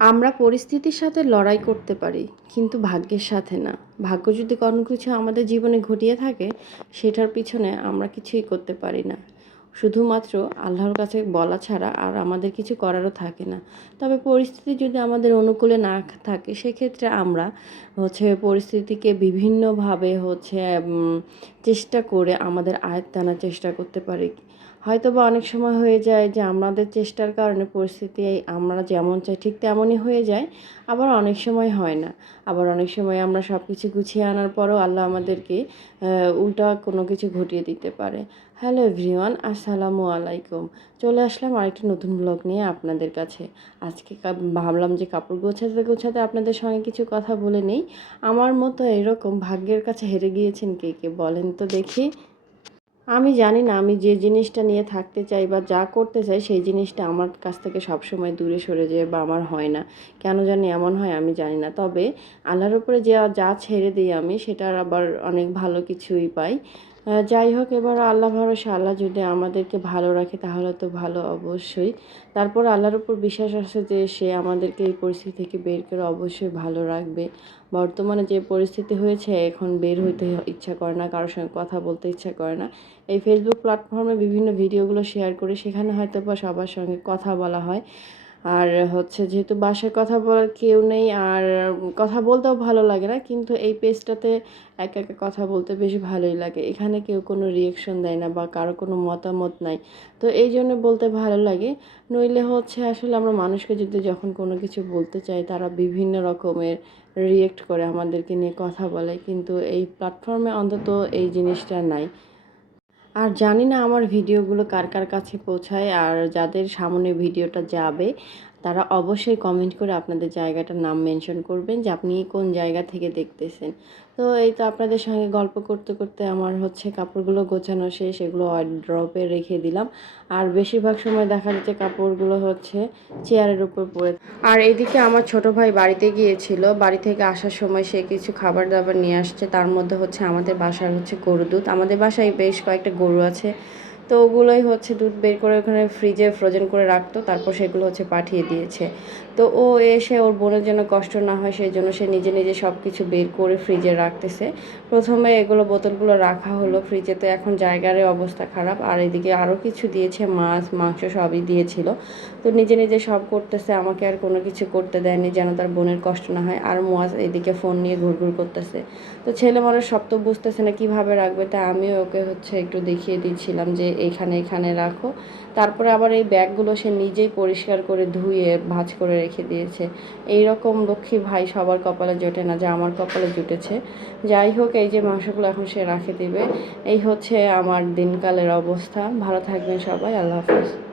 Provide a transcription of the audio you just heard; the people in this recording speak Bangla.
আমরা পরিস্থিতির সাথে লড়াই করতে পারি, কিন্তু ভাগ্যের সাথে না। ভাগ্য যদি কোনো কিছু আমাদের জীবনে ঘটিয়ে থাকে, সেটার পিছনে আমরা কিছুই করতে পারি না। শুধুমাত্র আল্লাহর কাছে বলা ছাড়া আর আমাদের কিছু করারও থাকে না। তবে পরিস্থিতি যদি আমাদের অনুকূলে না থাকে, সেক্ষেত্রে আমরা পরিস্থিতিকে বিভিন্নভাবে চেষ্টা করে আমাদের আয়ত্তে আনার চেষ্টা করতে পারি। হয়তোবা অনেক সময় হয়ে যায় যে আমাদের চেষ্টার কারণে পরিস্থিতি আমরা যেমন চাই ঠিক তেমনই হয়ে যায়, আবার অনেক সময় হয় না। আবার অনেক সময় আমরা সব কিছু গুছিয়ে আনার পরও আল্লাহ আমাদেরকে উল্টা কোনো কিছু ঘটিয়ে দিতে পারে। হ্যালো এভরিওয়ান, আসসালামু আলাইকুম। চলে আসলাম আরেকটি নতুন ব্লগ নিয়ে আপনাদের কাছে। আজকে ভাবলাম যে কাপড় গোছাতে গোছাতে আপনাদের সঙ্গে কিছু কথা বলে নেই। আমার মতো এরকম ভাগ্যের কাছে হেরে গিয়েছেন কে কে বলেন তো দেখি। আমি জানি না, আমি যে জিনিসটা নিয়ে থাকতে চাই বা যা করতে চাই সেই জিনিসটা আমার কাছ থেকে সবসময় দূরে সরে যায় বা আমার হয় না। কেন জানি এমন হয় আমি জানি না। তবে আল্লাহর উপরে যা ছেড়ে দিই আমি সেটার আবার অনেক ভালো কিছুই পাই। যাই হোক, এবার আল্লাহ ভরসা, আল্লাহ যদি আমাদেরকে ভালো রাখে তাহলে তো ভালো অবশ্যই। তারপর আল্লাহর উপর বিশ্বাস আছে যে সে আমাদেরকে এই পরিস্থিতি থেকে বের করে অবশ্যই ভালো রাখবে। বর্তমানে যে পরিস্থিতি হয়েছে, এখন বের হইতে ইচ্ছা করে না, কারোর সঙ্গে কথা বলতে ইচ্ছা করে না। এই ফেসবুক প্ল্যাটফর্মে বিভিন্ন ভিডিওগুলো শেয়ার করি, সেখানে হয়তো বা সবার সঙ্গে কথা বলা হয়। আর যেহেতু বাসায় কথা বলার কেউ নেই, আর কথা বলতেও ভালো লাগে না, কিন্তু এই পেজটাতে একা একা কথা বলতে বেশ ভালোই লাগে। এখানে কেউ কোনো রিয়েকশন দেয় না বা কারো কোনো মতামত নাই, তো এই জন্য বলতে ভালো লাগে। নইলে আসলে আমরা মানুষকে যদি যখন কোনো কিছু বলতে চাই, তারা বিভিন্ন রকমের রিয়েক্ট করে আমাদেরকে নিয়ে কথা বলে, কিন্তু এই প্ল্যাটফর্মে অন্তত এই জিনিসটা নাই। আর জানি না আমার ভিডিওগুলো কার কার কাছে পৌঁছায়, আর যাদের সামনে ভিডিওটা যাবে তারা অবশ্যই কমেন্ট করে আপনাদের জায়গাটার নাম মেনশন করবেন যে আপনি কোন জায়গা থেকে দেখতেছেন। তো এই তো আপনাদের সঙ্গে গল্প করতে করতে আমার কাপড়গুলো গোছানো শেষ, এগুলো ওয়ারড্রপে রেখে দিলাম। আর বেশিরভাগ সময় দেখা যাচ্ছে কাপড়গুলো চেয়ারের উপর পড়ে। আর এইদিকে আমার ছোট ভাই বাড়িতে গিয়েছিল, বাড়ি থেকে আসার সময় সে কিছু খাবার দাবার নিয়ে আসছে। তার মধ্যে আমাদের বাসার গরুর দুধ। আমাদের বাসায় বেশ কয়েকটা গরু আছে, তো ওগুলোই দুধ বের করে ওখানে ফ্রিজে ফ্রোজেন করে রাখতো, তারপর সেগুলো পাঠিয়ে দিয়েছে। তো ও এসে ওর বোনের জন্য কষ্ট না হয় সেই জন্য সে নিজে নিজে সব কিছু বের করে ফ্রিজে রাখতেছে। প্রথমে এগুলো বোতলগুলো রাখা হলো ফ্রিজে, তো এখন জায়গার অবস্থা খারাপ। আর এদিকে আরও কিছু দিয়েছে, মাছ মাংস সবই দিয়েছিল। তো নিজে নিজে সব করতেছে, আমাকে আর কোনো কিছু করতে দেয়নি যেন তার বোনের কষ্ট না হয়। আর মুয়াজ এদিকে ফোন নিয়ে ঘুরঘুর করতেছে। তো ছেলে মানুষ সব তো বুঝতেছে না কীভাবে রাখবে, তা আমিও ওকে একটু দেখিয়ে দিচ্ছিলাম যে এইখানে এখানে রাখো। তারপরে আবার এই ব্যাগগুলো সে নিজেই পরিষ্কার করে ধুয়ে ভাঁজ করে রেখে দিয়েছে। এই রকম লক্ষ্মী ভাই সবার কপালে জোটে না, যা আমার কপালে জুটেছে। যাই হোক, এই যে মাংসগুলো এখন সে রাখে দিবে। এই আমার দিনকালের অবস্থা। ভালো থাকবেন সবাই, আল্লাহ হাফেজ।